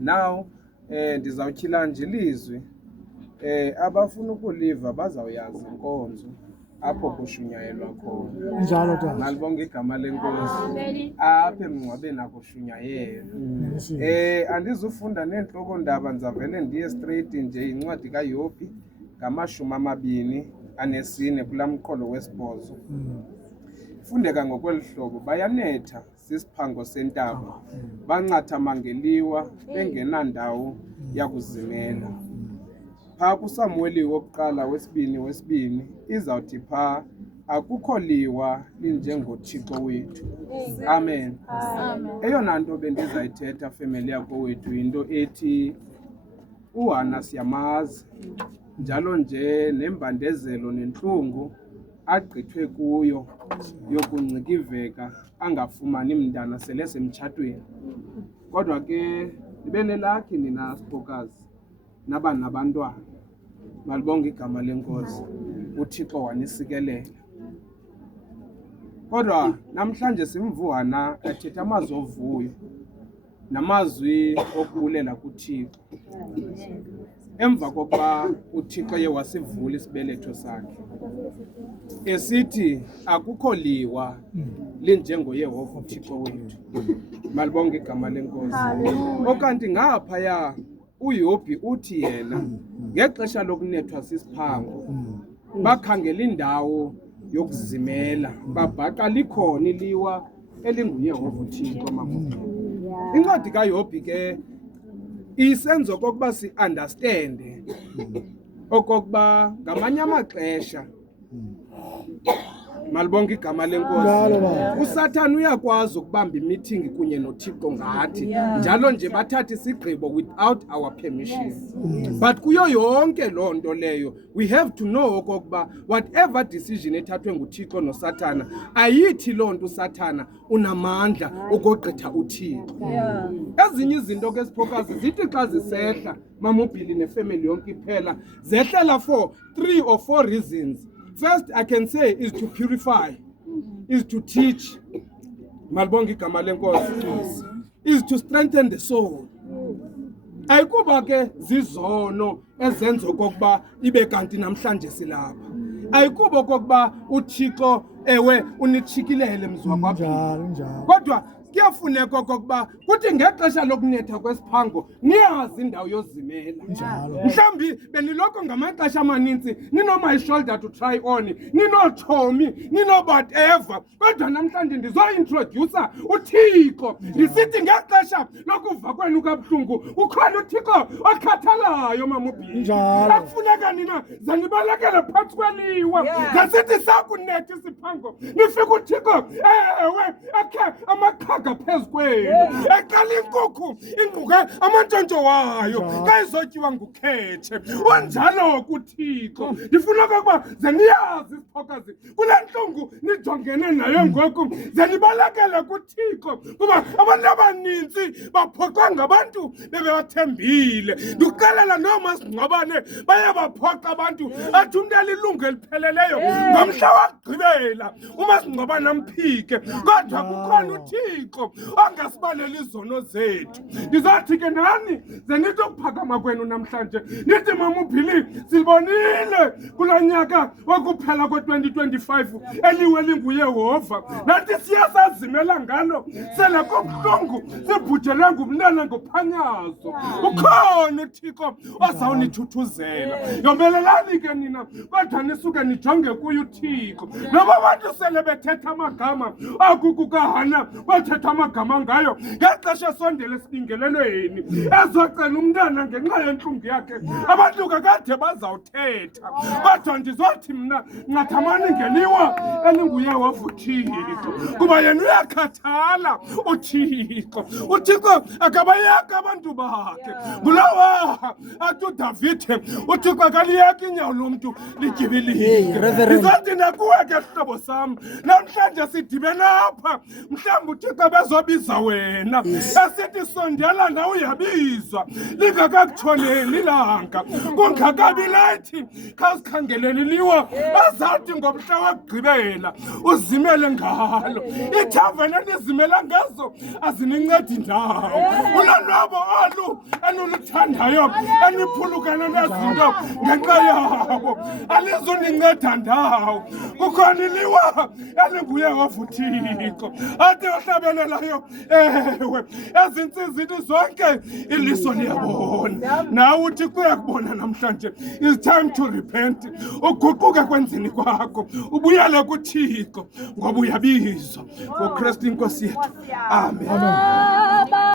now ndizawutyhila nje ilizwi abafuna ukuliva bazawuyazi inkonzo apho kushunyayelwa khona. Njalo tata. Nalibonga igama lenkosi apha emngcwabeni akushunyayelwa. Andizufunda neentloko ndaba ndizavele ndiye straight nje incwadi kaYobhi ngamashumi 24 kulaa mqolo wesi-8. Fundeka ngokweli hlobo, bayanetha sisiphango sentaba, bancatha mangeliwa bengenandawo yakuzimela. Phaa kuSamuweli wokuqala wesibini izawuthi phaa akukho liwa linjengoThixo wethu. Amen. Eyona nto bendizayithetha family yakowethu yinto ethi uHana siyamazi, njalo nje nembandezelo nentlungu agqithwe kuyo yokuncikiveka angafumani mntana sele semtshatweni. Kodwa ke nibe nelakhi nina sipokazi nabantwana. Malibonga igama lenkosi, uThixo wanisikelela. Kodwa namhlanje simva uHana ethetha amazwi ovuyo namazwi okubulela kuThixo. Emva kokuba uThixo ye wasivula isibeletho sakhe, esithi akukho liwa linjengoYehova uThixo wethu. Malibonga igama lenkosi. Okanti ngaphaya uYobhi uthi yena ngexesha lokunethwa sisiphango bakhangela indawo yokuzimela, babhaqa likhona iliwa elinguYehova uThixo makhulu. Incwadi kaYobhi ke isenzo okokuba si-understande okokuba ngamanye amaxesha, malibonga igama lenkosi, uSathane uyakwazi ukubamba imithingi kunye noThixo ngathi, njalo nje bathatha isigqibo without our permission. But kuyo yonke loo nto leyo we have to know okokuba whatever decision ethathwe nguThixo noSathana, ayithi loo nto uSathana unamandla ukogqitha uThixo. Ezinye izinto ke sipokazi zithi xa zisehla mamubhili nefamily yonke iphela, zehlela for 3 or 4 reasons. First, I can say, is to purify, is to teach, malibonga igama lenkosi, is to strengthen the soul. Ayikuba ke zizono ezenzo kokuba ibe kanti namhlanje silapha. Ayikuba kokuba uThixo ewe unitshikilele mzwa kwaphela. Kodwa kuyafuneka okokuba kuthi ngexesha lokunetha kwesiphango niyazi indawo yozimela. Mhlawumbi beniloko ngamaxesha amaninzi nino-my shoulder to try on, nino-Tommy, nino-whatever. Kodwa namhlanje ndizointroducer uThixo ndisithi ngexesha lokuva kwenu kabuhlungu ukhona uThixo okhathalayo mamubhili. Akufuneka nina zanibalekele phantsi kweliwa, zasithi sakunetha isiphango nifike uThixo ewe akhe amakhaga phezu kwenu, eqala inkukhu ingquke amantshontsho wayo kayizotyiwa ngukhetshe. Unjalo kuThixo. Ndifuna okokuba zeniyazi isipokazi kule ntlungu nijongene nayo ngoku, zenibalekele kuThixo kuba abantu abanintsi baphoxwa ngabantu bebebathembile. Ndikuxelela noomasingcwabane baye baphoxa abantu athi umntu alilungu elipheleleyo ngomhla wagqibela umasingcwabane amphike, kodwa kukhona uThixo angasibalela izono zethu. Ndizathi ke nani zenithi ukuphakama kwenu namhlanje nithi mamubhili sibonile kula nyaka wokuphela kwe-2025 eliwe linguYehova, nathi siyasazimela ngalo sele kubuhlungu sibhujelwe ngumntana ngophanyazo. Ukhona uThixo ozawunithuthuzela. Yomelelani ke nina kodwa nisuke nijonge kuye uThixo. Noba abantu sele bethetha amagama akukukaHana bathetha amagama ngayo ngexesha esondele esibingelelweni ezocela umntana ngenxa yentlungu yakhe, abantu kakade bazawuthetha. Kodwa ndizothi mna nqathamani ngeliwa elinguYehova uThixo kuba yena uyakhathala uThixo. uThixo akabayeka abantu bakhe. Ngulawa athi uDavide uThixo akaliyeki inyawo lomntu lityibilile. Ndizothi nakuwe ke sihlobo sam namhlanje sidibene apha, mhlawumbi uThixo xa bezobiza wena esithi sondela nawe uyabizwa lingakakutshoneli ilanga kungakabi lethi khawuzikhangeleli liwa azathi ngomhla wokugqibela uzimele ngalo ithaveni enizimela ngazo azinincedi ndawo ulonwabo olu enuluthandayo eniphulukana nezinto ngenxa yabo alizuninceda ndawo kukhona iliwa elinguye wavuthixo athi ohlabelelayo ewe ezintsizini zonke iliso liyabona nawe uthi kuyakubona namhlanje it's time to repent uguquke kwenzini kwakho ubuyele kuThixo ngoba uyabizwa ngoKristu inkosi yethu amen.